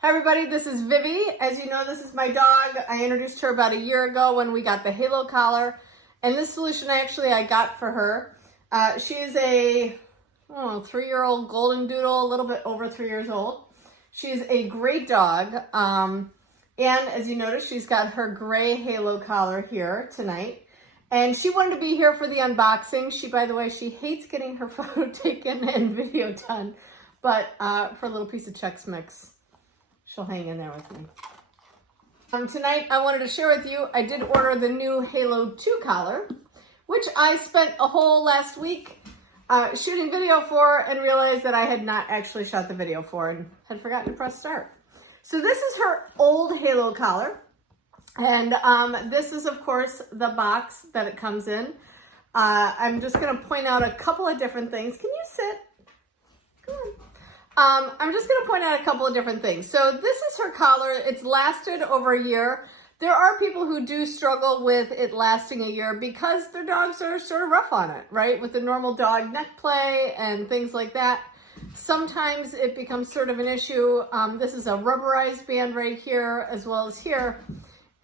Hi everybody, this is Vivi. As you know, this is my dog. I introduced her about a year ago when we got the Halo collar. And this solution I got for her. She is a 3-year-old golden doodle, a little bit over 3 years old. She's a great dog. And as you notice, she's got her gray Halo collar here tonight. And she wanted to be here for the unboxing. By the way, she hates getting her photo taken and video done. But for a little piece of Chex Mix, she'll hang in there with me. Tonight, I wanted to share with you, I did order the new Halo 2 collar, which I spent a whole last week shooting video for and realized that I had not actually shot the video for and had forgotten to press start. So this is her old Halo collar. And this is, of course, the box that it comes in. I'm just going to point out a couple of different things. Can you sit? Come on. I'm just going to point out a couple of different things. So this is her collar. It's lasted over a year. There are people who do struggle with it lasting a year because their dogs are sort of rough on it, right? With the normal dog neck play and things like that. Sometimes it becomes sort of an issue. This is a rubberized band right here as well as here.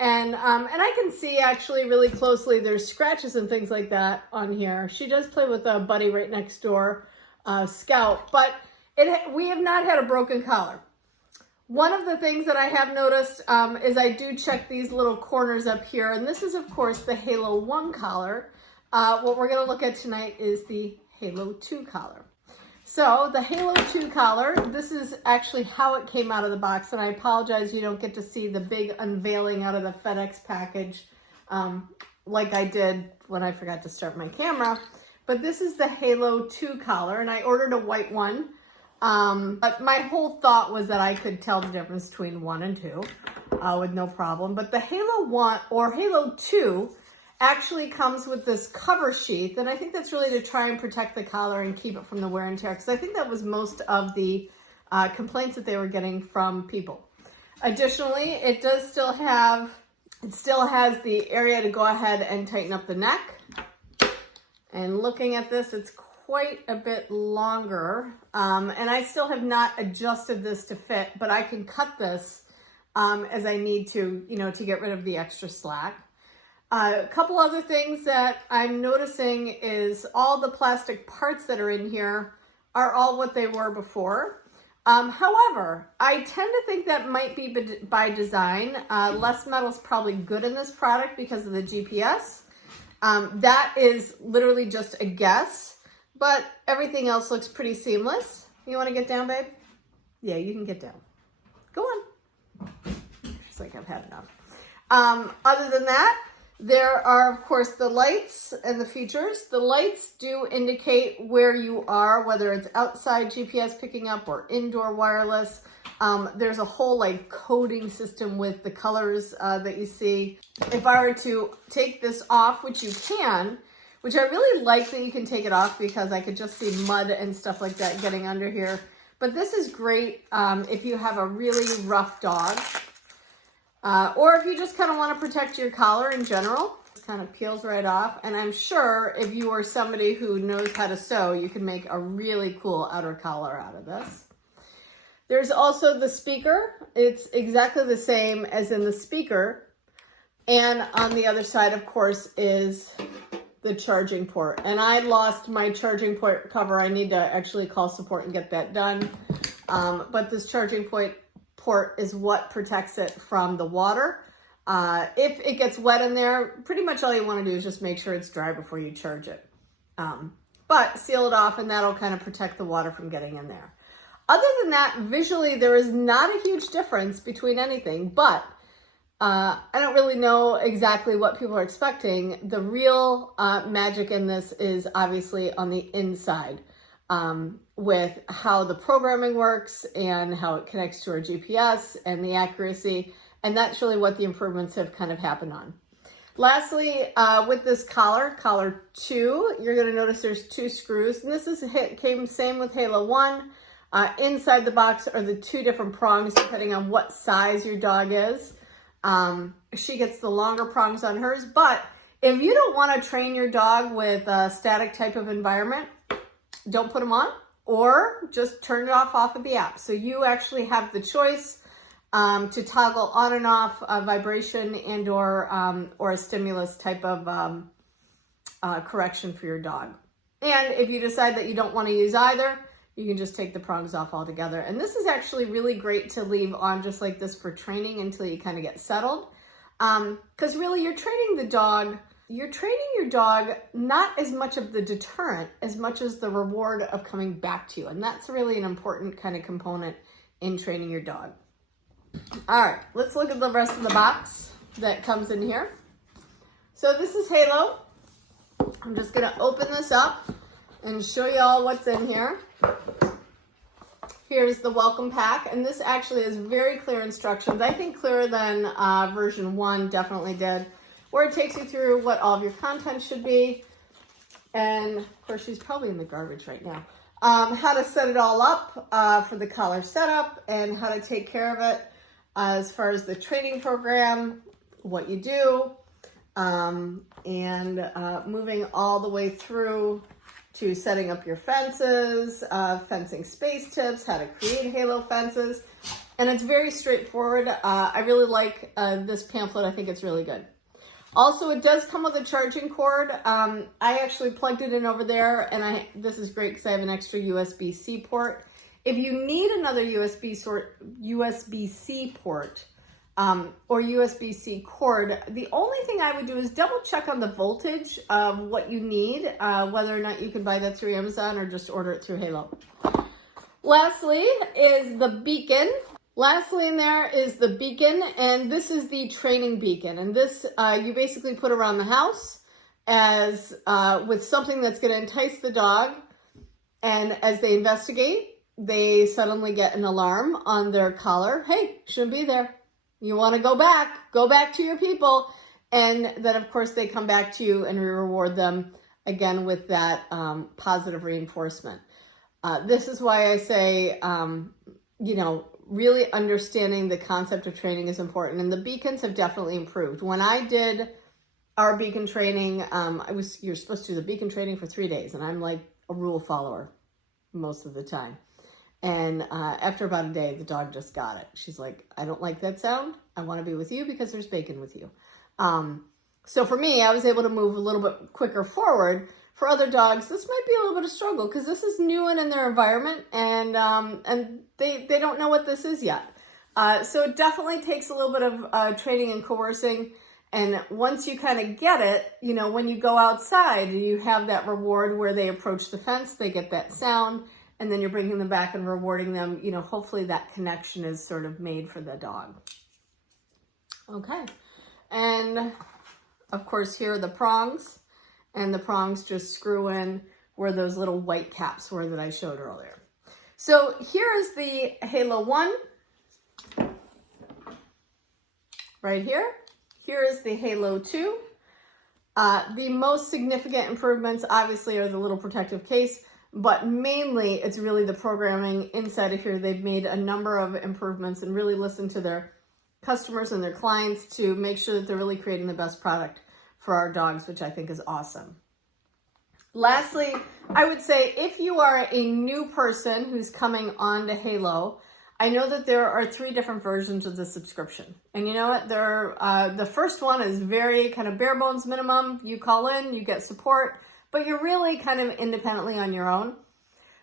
And I can see actually really closely there's scratches and things like that on here. She does play with a buddy right next door, Scout, but we have not had a broken collar. One of the things that I have noticed is I do check these little corners up here, and this is of course the Halo 1 collar. What we're going to look at tonight is the Halo 2 collar. So the Halo 2 collar, this is actually how it came out of the box, and I apologize you don't get to see the big unveiling out of the FedEx package like I did when I forgot to start my camera. But this is the Halo 2 collar, and I ordered a white one. But my whole thought was that I could tell the difference between 1 and 2 with no problem. But the Halo 1 or Halo 2 actually comes with this cover sheath, and I think that's really to try and protect the collar and keep it from the wear and tear, because I think that was most of the complaints that they were getting from people. Additionally, it still has the area to go ahead and tighten up the neck. And looking at this, it's quite a bit longer, and I still have not adjusted this to fit, but I can cut this as I need to, to get rid of the extra slack. A couple other things that I'm noticing is all the plastic parts that are in here are all what they were before. However, I tend to think that might be by design. Less metal is probably good in this product because of the GPS. That is literally just a guess, but everything else looks pretty seamless. You want to get down, babe? Yeah, you can get down. Go on. She's like, I've had enough. Other than that, there are, of course, the lights and the features. The lights do indicate where you are, whether it's outside GPS picking up or indoor wireless. There's a whole coding system with the colors that you see. If I were to take this off, which you can, which I really like that you can take it off because I could just see mud and stuff like that getting under here. But this is great if you have a really rough dog. Or if you just kind of want to protect your collar in general. It kind of peels right off. And I'm sure if you are somebody who knows how to sew, you can make a really cool outer collar out of this. There's also the speaker. It's exactly the same as in the speaker. And on the other side, of course, is the charging port. And I lost my charging port cover. I need to actually call support and get that done. But this charging port is what protects it from the water. If it gets wet in there, pretty much all you want to do is just make sure it's dry before you charge it. But seal it off, and that'll kind of protect the water from getting in there. Other than that, visually, there is not a huge difference between anything, but I don't really know exactly what people are expecting. The real magic in this is obviously on the inside. With how the programming works and how it connects to our GPS and the accuracy. And that's really what the improvements have kind of happened on. Lastly, with this collar 2, you're going to notice there's 2 screws. And this came same with Halo 1. Inside the box are the 2 different prongs depending on what size your dog is. She gets the longer prongs on hers. But if you don't want to train your dog with a static type of environment, don't put them on, or just turn it off of the app. So you actually have the choice to toggle on and off a vibration and or a stimulus type of correction for your dog. And if you decide that you don't want to use either, you can just take the prongs off altogether. And this is actually really great to leave on just like this for training until you kind of get settled. Because really you're training your dog not as much of the deterrent as much as the reward of coming back to you. And that's really an important kind of component in training your dog. All right, let's look at the rest of the box that comes in here. So this is Halo. I'm just gonna open this up and show you all what's in here. Here's the welcome pack, and this actually is very clear instructions. I think clearer than version 1 definitely did, where it takes you through what all of your content should be. And of course, she's probably in the garbage right now. How to set it all up for the collar setup and how to take care of it as far as the training program, what you do, and moving all the way through to setting up your fences, fencing space tips, how to create Halo fences. And it's very straightforward. I really like this pamphlet. I think it's really good. Also, it does come with a charging cord. I actually plugged it in over there, and this is great because I have an extra USB-C port. If you need another USB-C port, or USB-C cord, the only thing I would do is double check on the voltage of what you need, whether or not you can buy that through Amazon or just order it through Halo. Lastly is the beacon. Lastly in there is the beacon, and this is the training beacon. And this you basically put around the house as with something that's going to entice the dog, and as they investigate, they suddenly get an alarm on their collar. Hey, shouldn't be there. You want to go back to your people. And then of course they come back to you and we reward them again with that positive reinforcement. This is why I say, really understanding the concept of training is important. And the beacons have definitely improved. When I did our beacon training, you're supposed to do the beacon training for 3 days. And I'm like a rule follower most of the time. And after about a day, the dog just got it. She's like, I don't like that sound. I want to be with you because there's bacon with you. So for me, I was able to move a little bit quicker forward. For other dogs, this might be a little bit of a struggle because this is new and in their environment, and they don't know what this is yet. So it definitely takes a little bit of training and coercing. And once you kind of get it, when you go outside, you have that reward where they approach the fence, they get that sound, and then you're bringing them back and rewarding them. Hopefully that connection is sort of made for the dog. Okay. And of course, here are the prongs. And the prongs just screw in where those little white caps were that I showed earlier. So here is the Halo 1. Right here. Here is the Halo 2. The most significant improvements obviously are the little protective case, but mainly it's really the programming inside of here. They've made a number of improvements and really listened to their customers and their clients to make sure that they're really creating the best product for our dogs, which I think is awesome. Lastly, I would say if you are a new person who's coming on to Halo, I know that there are 3 different versions of the subscription. And you know what? The first one is very kind of bare bones minimum. You call in, you get support, but you're really kind of independently on your own.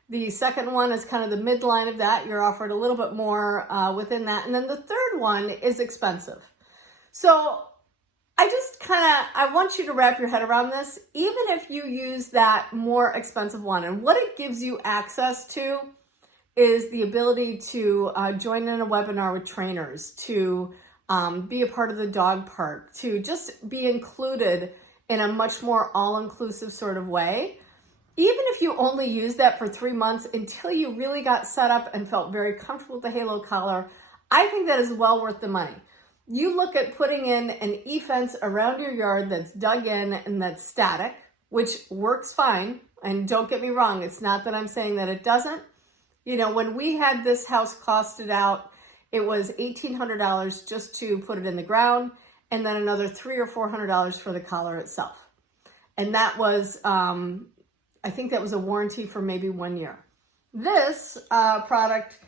The second one is kind of the midline of that. You're offered a little bit more within that. And then the third one is expensive. So I want you to wrap your head around this, even if you use that more expensive one. And what it gives you access to is the ability to join in a webinar with trainers, to be a part of the dog park, to just be included in a much more all-inclusive sort of way. Even if you only use that for 3 months until you really got set up and felt very comfortable with the Halo collar, I think that is well worth the money. You look at putting in an e-fence around your yard that's dug in and that's static, which works fine. And don't get me wrong, it's not that I'm saying that it doesn't. When we had this house costed out, it was $1,800 just to put it in the ground, and then another $300 or $400 for the collar itself. And that was, I think that was a warranty for maybe 1 year. This product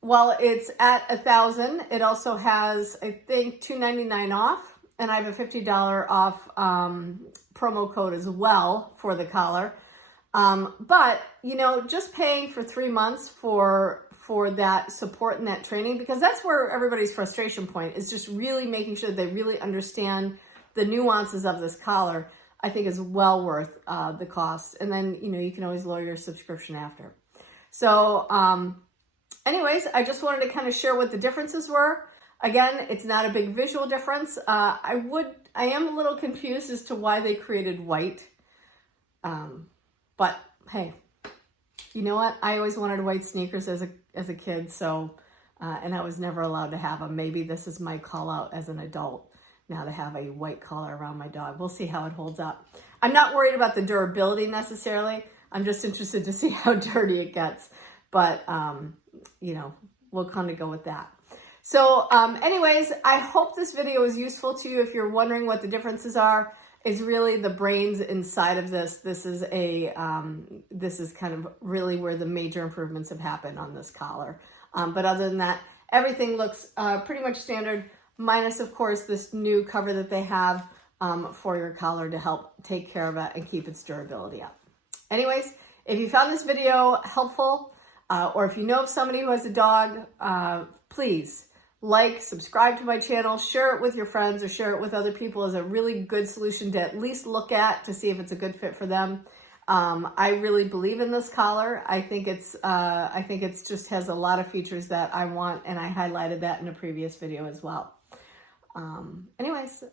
while it's at 1,000, it also has, I think, $2.99 off, and I have a $50 off promo code as well for the collar. But, you know, just paying for 3 months for that support and that training, because that's where everybody's frustration point is, just really making sure they really understand the nuances of this collar, I think is well worth the cost. And then, you know, you can always lower your subscription after. So, anyways, I just wanted to kind of share what the differences were. Again, it's not a big visual difference. I am a little confused as to why they created white. But hey, you know what? I always wanted white sneakers as a kid, so and I was never allowed to have them. Maybe this is my call out as an adult now to have a white collar around my dog. We'll see how it holds up. I'm not worried about the durability necessarily. I'm just interested to see how dirty it gets. But you know, we'll kind of go with that. So anyways, I hope this video is useful to you. If you're wondering what the differences are, is really the brains inside of this. This is kind of really where the major improvements have happened on this collar. But other than that, everything looks pretty much standard, minus of course this new cover that they have for your collar to help take care of it and keep its durability up. Anyways, if you found this video helpful, or if you know of somebody who has a dog, please like, subscribe to my channel, share it with your friends, or share it with other people as a really good solution to at least look at to see if it's a good fit for them. I really believe in this collar. I think it's just has a lot of features that I want, and I highlighted that in a previous video as well. Anyways,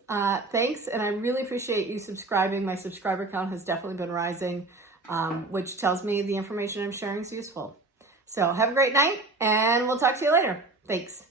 thanks, and I really appreciate you subscribing. My subscriber count has definitely been rising, which tells me the information I'm sharing is useful. So have a great night, and we'll talk to you later. Thanks.